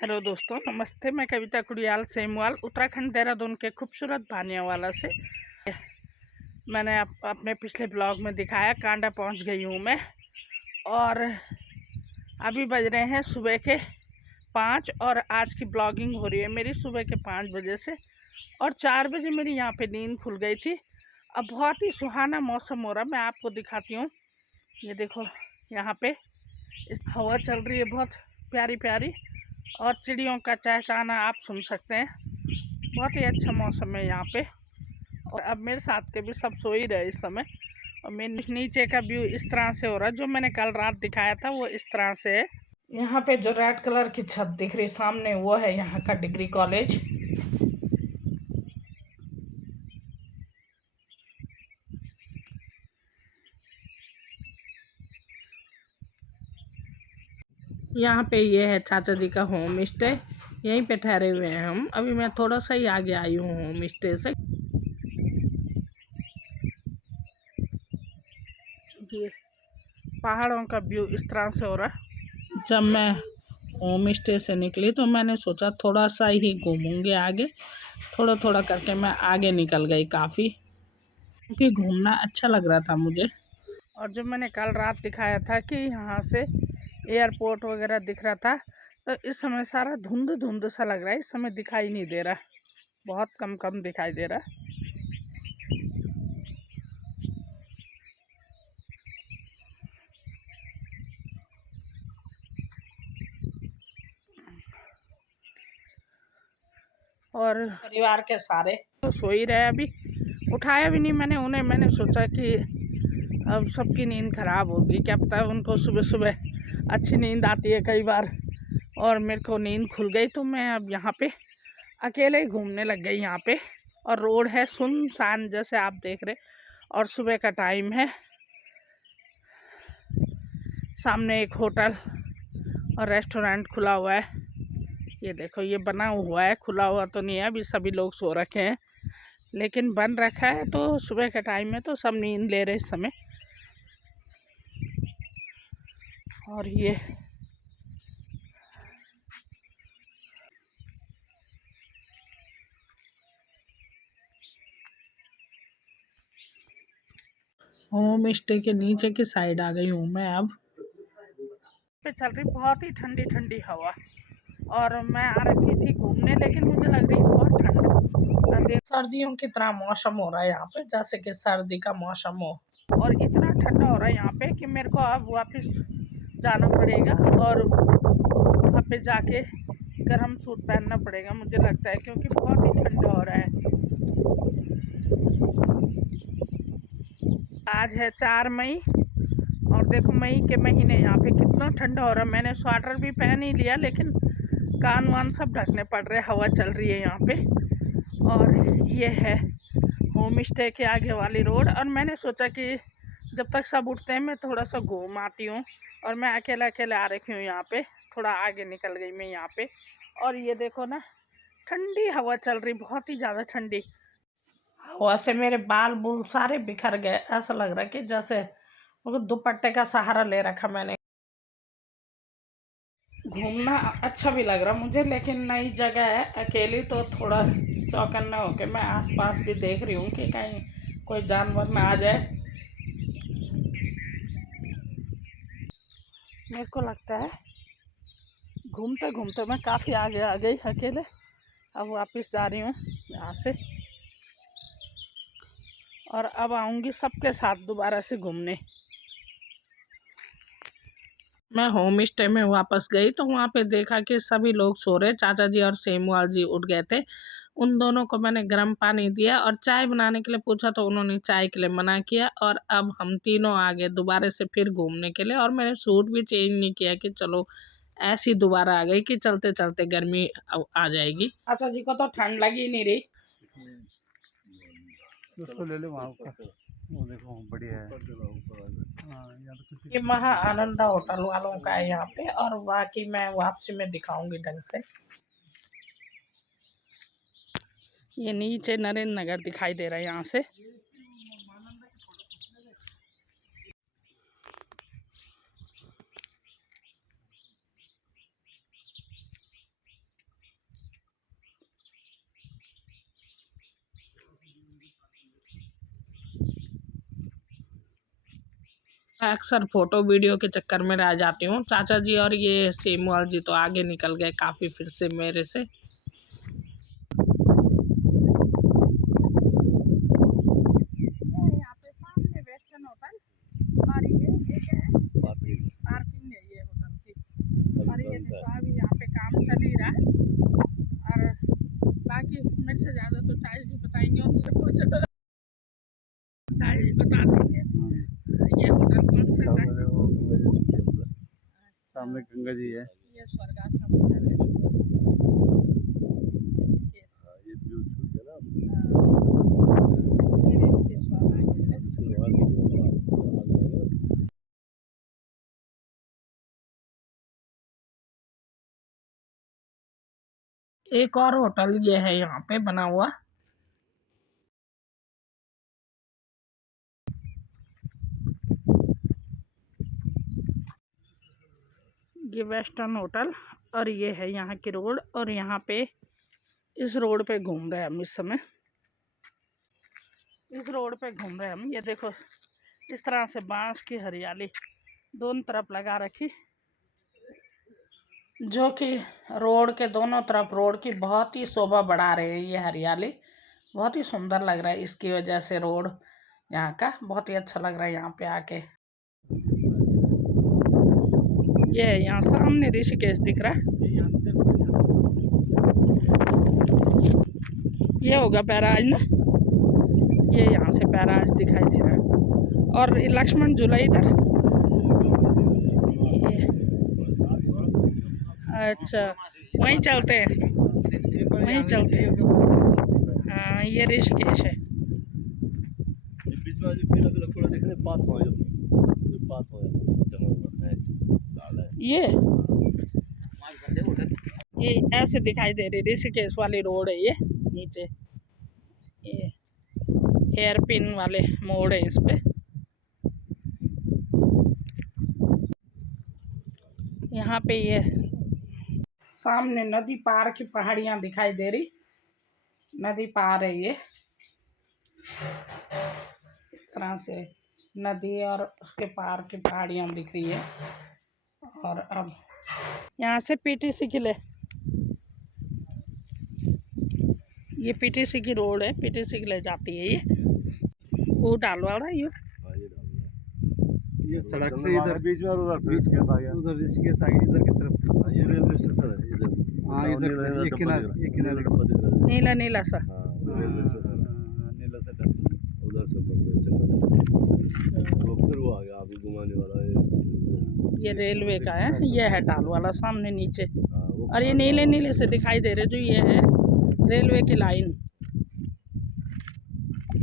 Hello दोस्तों, नमस्ते। मैं कविता कुड़ियाल सेमवाल उत्तराखंड देहरादून के खूबसूरत भानियावाला से। मैंने अपने पिछले ब्लॉग में दिखाया कांडा पहुंच गई हूं मैं। और अभी बज रहे हैं सुबह के 5 और आज की ब्लॉगिंग हो रही है मेरी सुबह के 5 बजे से। और 4 बजे मेरी यहाँ पे नींद खुल गई थी। अब बहुत ही सुहाना मौसम हो रहा, मैं आपको दिखाती हूँ। ये देखो, यहाँ पे हवा चल रही है बहुत प्यारी प्यारी, और चिड़ियों का चहचहाना आप सुन सकते हैं। बहुत ही अच्छा मौसम है यहाँ पे। और अब मेरे साथ के भी सब सो ही रहे इस समय। और मेरे नीचे का व्यू इस तरह से हो रहा है, जो मैंने कल रात दिखाया था वो इस तरह से है। यहाँ पे जो रेड कलर की छत दिख रही सामने, वो है यहाँ का डिग्री कॉलेज। यहाँ पे ये है चाचा जी का होम स्टे, यहीं पे ठहरे हुए हैं हम। अभी मैं थोड़ा सा ही आगे आई हूँ होम स्टे से। ये पहाड़ों का व्यू इस तरह से हो रहा। जब मैं होम स्टे से निकली तो मैंने सोचा थोड़ा सा ही घूमूंगी आगे। थोड़ा थोड़ा करके मैं आगे निकल गई काफ़ी, क्योंकि घूमना अच्छा लग रहा था मुझे। और जो मैंने कल रात दिखाया था कि यहाँ से एयरपोर्ट वगैरह दिख रहा था, तो इस समय सारा धुंध धुंध सा लग रहा है। इस समय दिखाई नहीं दे रहा, बहुत कम कम दिखाई दे रहा। और परिवार के सारे तो सो ही रहे। अभी उठाया भी नहीं मैंने उन्हें। मैंने सोचा कि अब सबकी नींद खराब होगी, क्या पता उनको सुबह सुबह अच्छी नींद आती है कई बार। और मेरे को नींद खुल गई तो मैं अब यहाँ पे अकेले ही घूमने लग गई यहाँ पे। और रोड है सुनसान जैसे आप देख रहे। और सुबह का टाइम है। सामने एक होटल और रेस्टोरेंट खुला हुआ है। ये देखो, ये बना हुआ है, खुला हुआ तो नहीं है, अभी सभी लोग सो रखे हैं, लेकिन बन रखा है। तो सुबह का टाइम है तो सब नींद ले रहे इस समय। और ये होम स्टे के नीचे की साइड आ गई हूँ मैं अब। पे चल रही बहुत ही ठंडी ठंडी हवा। और मैं आ रखी थी घूमने, लेकिन मुझे लग रही बहुत ठंड। सर्दियों की तरह मौसम हो रहा है यहाँ पे, जैसे कि सर्दी का मौसम हो। और इतना ठंडा हो रहा है यहाँ पे कि मेरे को अब वापस जाना पड़ेगा और वहाँ पे जाके गर्म सूट पहनना पड़ेगा मुझे लगता है, क्योंकि बहुत ही ठंडा हो रहा है। आज है 4 मई, और देखो मई के महीने यहाँ पे कितना ठंडा हो रहा है। मैंने स्वेटर भी पहन ही लिया, लेकिन कान वान सब ढकने पड़ रहे। हवा चल रही है यहाँ पे। और ये है होम स्टे के आगे वाली रोड। और मैंने सोचा कि जब तक सब उठते हैं मैं थोड़ा सा घूम आती हूँ। और मैं अकेले अकेले आ रखी हूँ यहाँ पे, थोड़ा आगे निकल गई मैं यहाँ पे। और ये देखो ना, ठंडी हवा चल रही, बहुत ही ज़्यादा ठंडी हवा से मेरे बाल बूल सारे बिखर गए। ऐसा लग रहा है कि जैसे दुपट्टे का सहारा ले रखा मैंने। घूमना अच्छा भी लग रहा मुझे, लेकिन नई जगह है, अकेली, तो थोड़ा चौकन्ना होके मैं आसपास भी देख रही हूँ कि कहीं कोई जानवर ना आ जाए। मेरे को लगता है घूमते घूमते मैं काफ़ी आगे आ गई अकेले। अब वापस जा रही हूँ यहाँ से, और अब आऊँगी सबके साथ दोबारा से घूमने। मैं होम स्टे में वापस गई तो वहाँ पे देखा कि सभी लोग सो रहे। चाचा जी और सेमवाल जी उठ गए थे। उन दोनों को मैंने गर्म पानी दिया और चाय बनाने के लिए पूछा तो उन्होंने चाय के लिए मना किया। और अब हम तीनों आ गए दोबारा से फिर घूमने के लिए। और मैंने सूट भी चेंज नहीं किया कि चलो ऐसी दोबारा आ गई कि चलते चलते गर्मी आ जाएगी। चाचा जी को तो ठंड लगी नहीं रही। उसको ले लो वहाँ ऊपर, वो देखो बढ़िया है। हाँ, यहाँ तो कुछ ये महा आनंदा होटल वालों का है यहाँ पे, और बाकी मैं वापसी में दिखाऊंगी ढंग से। ये नीचे नरेंद्र नगर दिखाई दे रहा है यहाँ से। अक्सर फोटो वीडियो के चक्कर में रह जाती हूँ। चाचा जी और ये सेमवाल जी तो आगे निकल गए काफ़ी फिर से मेरे से। यहाँ पे सामने वेस्टर्न होटल और ये क्या है, पार्किंग है ये होटल की। और ये देखो अभी यहाँ पे काम चल ही रहा है। और बाकी मेरे से ज़्यादा तो चाय जी बताएंगे, उनसे पूछो चाय जी बता देंगे। ये होटल कौन सा है? सामने गंगा जी है। ये स्वर्गाश्रम होटल है। ये व्यू छूट गया ना। ये ऋषिकेश्वर आ गया है। एक और होटल ये है यहाँ पे बना हुआ। ये वेस्टर्न होटल और ये है यहाँ की रोड। और यहाँ पे इस रोड पे घूम रहे हैं हम इस समय। इस रोड पे घूम रहे हैं हम। ये देखो इस तरह से बांस की हरियाली दोनों तरफ लगा रखी, जो कि रोड के दोनों तरफ रोड की बहुत ही शोभा बढ़ा रहे हैं। ये हरियाली बहुत ही सुंदर लग रहा है। इसकी वजह से रोड यहाँ का बहुत ही अच्छा लग रहा है यहाँ पे आके। ये यहाँ सामने ऋषिकेश दिख रहा है। ये होगा बैराज ना, ये यहाँ से बैराज दिखाई दे रहा है। और लक्ष्मण झूला इधर। अच्छा वहीं चलते हैं, वहीं चलते हैं। हाँ ये ऋषिकेश है। ये ऐसे दिखाई दे रही ऋषिकेश वाली रोड है। ये नीचे ये हेयर पिन वाले मोड़ है इस पे। यहाँ पे ये सामने नदी पार की पहाड़ियाँ दिखाई दे रही। नदी पार है ये, इस तरह से नदी और उसके पार की पहाड़ियाँ दिख रही है। और अब यहाँ से पीटीसी किले, ये पीटीसी की रोड है, पीटीसी किले जाती है ये। वो डालवाड़ा ये सड़क से इधर बीच में और उधर ऋषिकेश आ गया। उधर ऋषिकेश आ गया इधर की तरफ। ये रेलवे स्टेशन है इधर। हाँ इधर ये किनारे नीला नीला सा। रेलवे स्टेशन नीला सा उधर से वो फिर वो आ गया अभी घुमाने वाला है। ये रेलवे का है, ये है डालवाला सामने नीचे। और ये नीले नीले से दिखाई दे रहे जो ये है रेलवे की लाइन।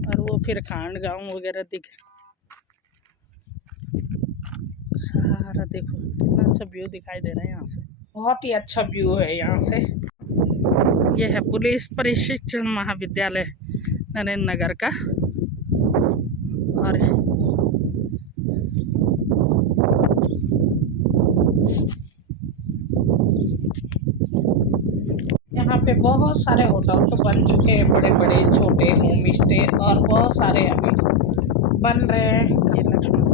और वो फिर खांड गांव वगैरह दिख सारा। देखो कितना अच्छा व्यू दिखाई दे रहा है यहाँ से, बहुत ही अच्छा व्यू है यहाँ से। ये है पुलिस प्रशिक्षण महाविद्यालय नरेंद्र नगर का। और यहाँ पे बहुत सारे होटल तो बन चुके हैं, बड़े बड़े छोटे होम स्टे और बहुत सारे अभी बन रहे हैं। ये लक्ष्मण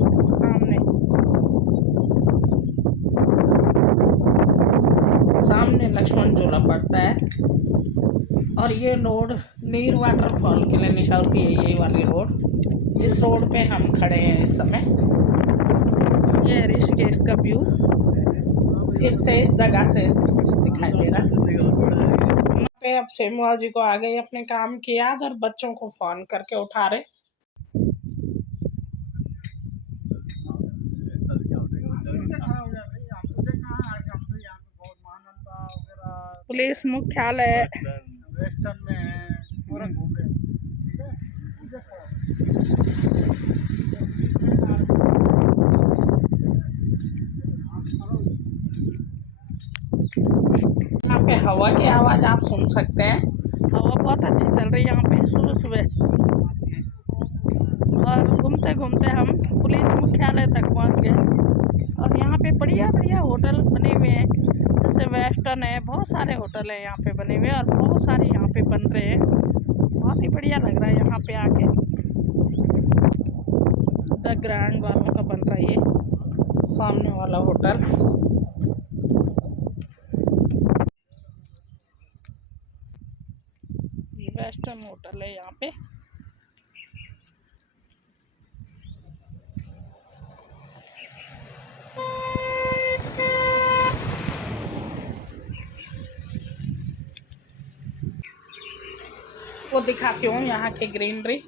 सामने लक्ष्मण झूला पड़ता है। और ये रोड नीर वाटरफॉल के लिए निकलती है, ये वाली रोड जिस रोड पे हम खड़े हैं इस समय। ये ऋषिकेश का व्यू फिर से इस जगह से इस तरह से दिखाई दे रहा है। यहाँ पे अब सेमवाल जी को आ गए अपने काम की याद और बच्चों को फोन करके उठा रहे। पुलिस मुख्यालय वेस्टर्न में है पूरा घूम रहे हैं। यहाँ पे हवा की आवाज़ आप सुन सकते हैं। हवा बहुत अच्छी चल रही है यहाँ पे सुबह सुबह। और घूमते घूमते हम पुलिस मुख्यालय तक पहुँच गए। और यहाँ पे बढ़िया बढ़िया होटल बने हुए हैं, जैसे वेस्टर्न है, बहुत सारे होटल हैं यहाँ पे बने हुए और बहुत सारे यहाँ पे बन रहे हैं। बहुत ही बढ़िया लग रहा है यहाँ पे आके। द ग्रैंड वालों का बन रहा है ये सामने वाला होटल। ये वेस्टर्न होटल है यहाँ पे। वो दिखाती हूँ यहाँ की ग्रीनरी।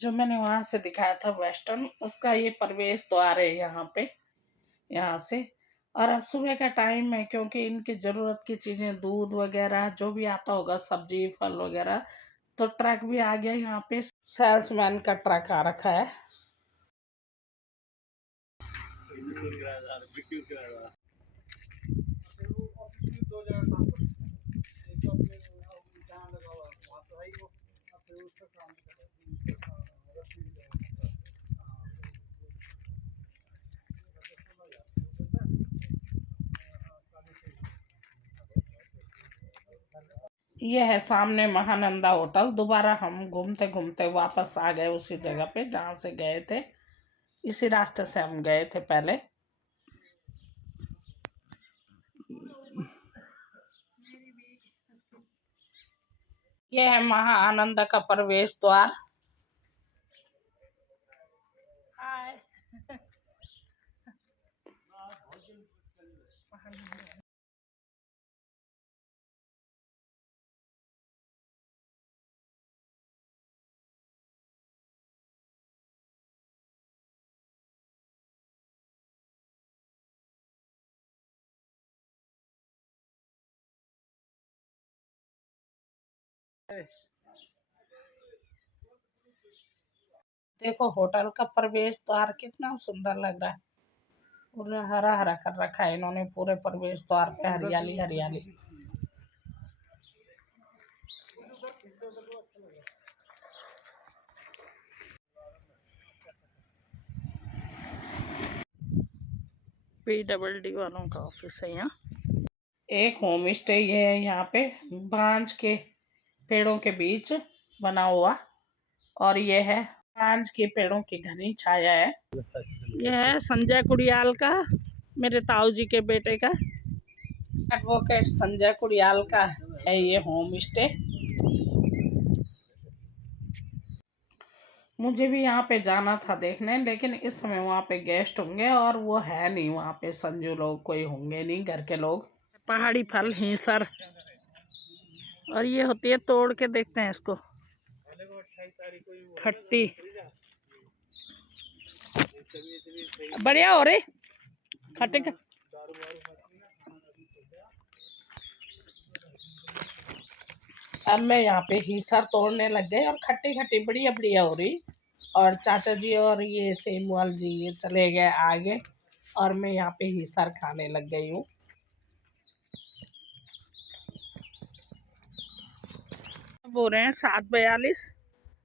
जो मैंने वहां से दिखाया था वेस्टर्न, उसका ये प्रवेश द्वार है यहाँ पे, यहाँ से। और अब सुबह का टाइम है, क्योंकि इनकी ज़रूरत की चीज़ें, दूध वगैरह जो भी आता होगा, सब्जी फल वगैरह, तो ट्रक भी आ गया यहाँ पे। सेल्समैन का ट्रक आ रखा है। ये है सामने महानंदा होटल। दोबारा हम घूमते घूमते वापस आ गए उसी जगह पे जहाँ से गए थे। इसी रास्ते से हम गए थे पहले। ये है महाआनंद का प्रवेश द्वार। हाय। देखो होटल का प्रवेश द्वार कितना सुंदर लग रहा है। पूरा हरा हरा कर रखा है इन्होंने पूरे प्रवेश द्वार पे, हरियाली हरियाली। PWD वालों का ऑफिस है यहाँ। एक होम स्टे ये है यहाँ पे, बांज के पेड़ों के बीच बना हुआ। और ये है बांज के पेड़ों की घनी छाया है। यह है संजय कुड़ियाल का, मेरे ताऊ जी के बेटे का, एडवोकेट संजय कुड़ियाल का है ये होम स्टे। मुझे भी यहाँ पे जाना था देखने, लेकिन इस समय वहाँ पे गेस्ट होंगे और वो है नहीं वहाँ पे, संजू लोग कोई होंगे नहीं, घर के लोग। पहाड़ी फल हिंसर, और ये होती है, तोड़ के देखते हैं इसको, खट्टी बढ़िया हो रही खट्टे का। अब मैं यहाँ पे हिसार तोड़ने लग गए और खट्टी खट्टी बढ़िया बढ़िया हो रही। और चाचा जी और ये सेमवाल जी ये चले गए आगे, और मैं यहाँ पे हिसार खाने लग गई हूँ। अब हो रहे हैं 7:42।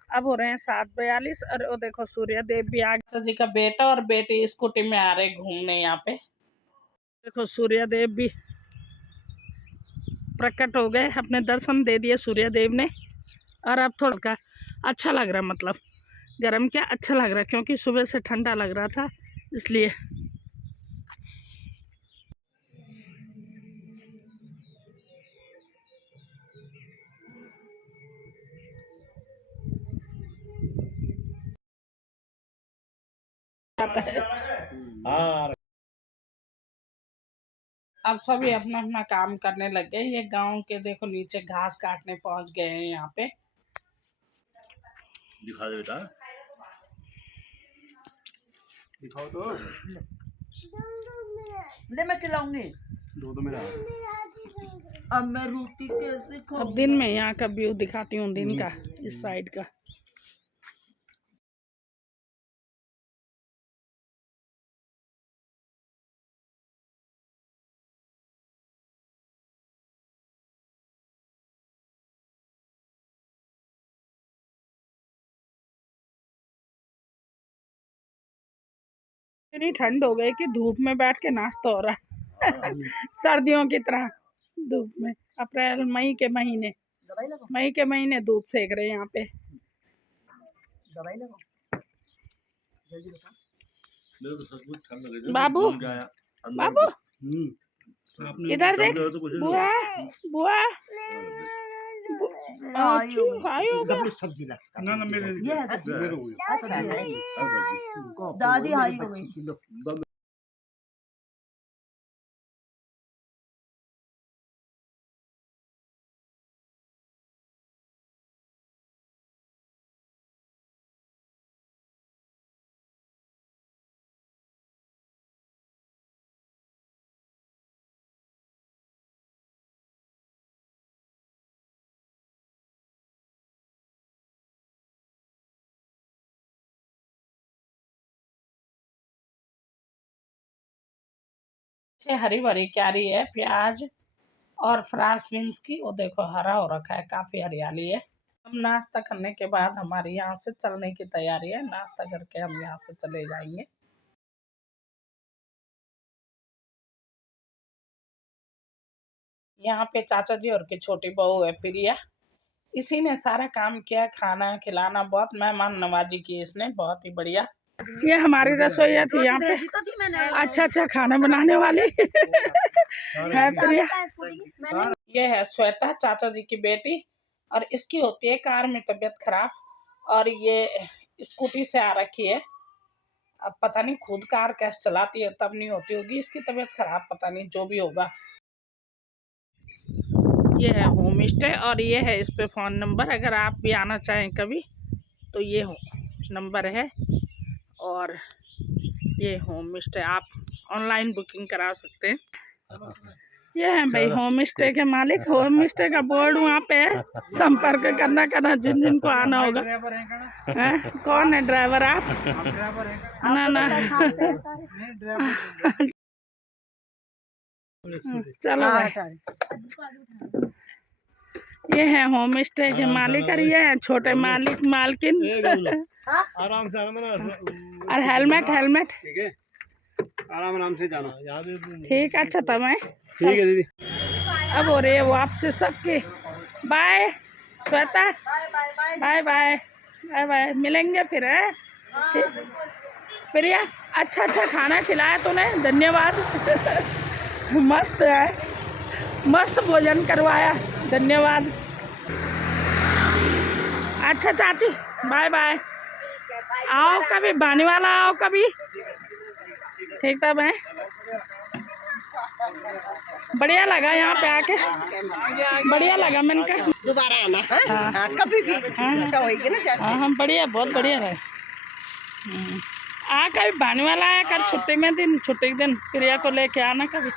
अब हो रहे हैं 7:42 और वो देखो सूर्य देव भी आ गया। जी का बेटा और बेटी स्कूटी में आ रहे घूमने यहाँ पे। देखो सूर्य देव भी प्रकट हो गए, अपने दर्शन दे दिए सूर्य देव ने। और अब थोड़ा का अच्छा लग रहा, मतलब गर्म क्या अच्छा लग रहा, क्योंकि सुबह से ठंडा लग रहा था इसलिए। आता है। अब सभी अपना अपना काम करने लग गए। ये गांव के देखो नीचे घास काटने पहुंच गए हैं यहाँ पे। दिखा दे बेटा, दिखाओ तो। ले मैं खिलाऊंगी। दो मेरा अब मैं रोटी कैसे अब खाऊं? दिन में यहाँ का व्यू दिखाती हूँ, दिन का, इस साइड का। इतनी ठंड हो गई कि धूप में बैठ के नाश्ता हो रहा है सर्दियों की तरह धूप में। अप्रैल मई के महीने, दवाई लगाओ, मई के महीने धूप सेक रहे हैं यहाँ पे। दवाई लगाओ, जल्दी बताओ। मेरे को सचमुच ठंड लग रही है। बाबू, घूम के आया अंदर बाबू, आपने इधर देख, ठंड लगा तो कुछ नहीं बुआ, बुआ, आई हो गई। हाय हो गया। सब्जी ला, ना ना मेरे ये है सब्जी, मेरे हो गया दादी हाई हो गई। हरी भरी क्यारी है, प्याज और फ्रांस बीन्स की, वो देखो हरा हो रखा है, काफी हरियाली है। हम नाश्ता करने के बाद हमारी यहाँ से चलने की तैयारी है, नाश्ता करके हम यहाँ से चले जाएंगे। यहाँ पे चाचा जी और की छोटी बहू है प्रिया, इसी ने सारा काम किया, खाना खिलाना, बहुत मेहमान नवाजी की इसने, बहुत ही बढ़िया। ये हमारी रसोईया थी यहाँ पे, तो थी मैंने। अच्छा अच्छा खाना बनाने वाली है प्रिया। ये है श्वेता, चाचा जी की बेटी, और इसकी होती है कार में तबीयत खराब, और ये स्कूटी से आ रखी है। अब पता नहीं खुद कार कैसे चलाती है, तब नहीं होती होगी इसकी तबीयत खराब, पता नहीं जो भी होगा। ये है होम स्टे, और ये है इस पे फ़ोन नंबर, अगर आप भी आना चाहें कभी तो ये नंबर है। और ये होम स्टे आप ऑनलाइन बुकिंग करा सकते हैं। ये है भाई होम स्टे के मालिक, होम स्टे का बोर्ड वहाँ पे है, संपर्क करना जिन जिनको आना होगा। कौन है ड्राइवर? आप? ना ना चलो भाई। ये है होम स्टे के मालिक, और ये है छोटे मालिक मालकिन आराम से आना और हेलमेट हेलमेट ठीक है, आराम से जाना। ठीक, अच्छा तब है, ठीक है दीदी। अब हो रही है वापसी सबकी। Bye Shweta, bye bye bye bye, मिलेंगे फिर है। प्रिया, अच्छा अच्छा खाना खिलाया तूने, धन्यवाद मस्त है, मस्त भोजन करवाया, धन्यवाद। अच्छा चाची, बाय बाय, आओ कभी बानीवाला, आओ कभी, ठीक था मैं। बढ़िया लगा यहाँ पे आके, बढ़िया लगा मैंने कहा दोबारा आना। हाँ कभी भी अच्छा होएगी ना जैसे। हाँ हम बढ़िया, बहुत बढ़िया रहे। कभी बानीवाला आया कर छुट्टी में, दिन छुट्टी के दिन प्रिया को लेके आना कभी।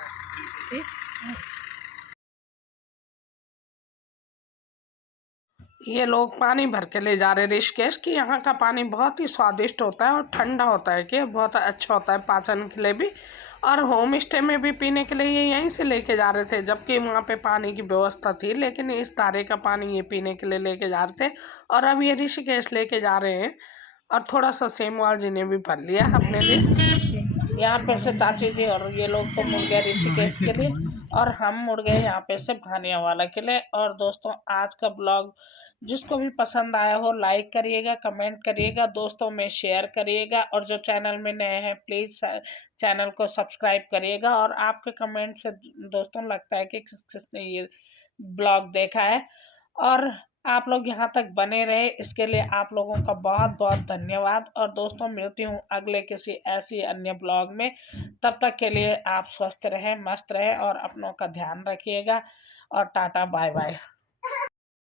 ये लोग पानी भर के ले जा रहे ऋषिकेश की, यहाँ का पानी बहुत ही स्वादिष्ट होता है और ठंडा होता है, कि बहुत अच्छा होता है पाचन के लिए भी, और होम स्टे में भी पीने के लिए ये यहीं से लेके जा रहे थे, जबकि वहाँ पे पानी की व्यवस्था थी, लेकिन इस धारे का पानी ये पीने के लिए लेके जा रहे थे। और अब ये ऋषिकेश लेके जा रहे हैं, और थोड़ा सा सेमवाल जी ने भी भर लिया अपने लिए। यहाँ पे से चाची जी और ये लोग तो मुड़ गए ऋषिकेश के लिए, और हम मुड़ गए यहाँ पे से भानियावाला के लिए। और दोस्तों आज का ब्लॉग जिसको भी पसंद आया हो लाइक करिएगा, कमेंट करिएगा, दोस्तों में शेयर करिएगा, और जो चैनल में नए हैं प्लीज़ चैनल को सब्सक्राइब करिएगा। और आपके कमेंट से दोस्तों लगता है कि किस किसने ये ब्लॉग देखा है, और आप लोग यहाँ तक बने रहे, इसके लिए आप लोगों का बहुत बहुत धन्यवाद। और दोस्तों मिलती हूँ अगले किसी ऐसी अन्य ब्लॉग में, तब तक के लिए आप स्वस्थ रहें, मस्त रहें, और अपनों का ध्यान रखिएगा, और टाटा बाय बाय।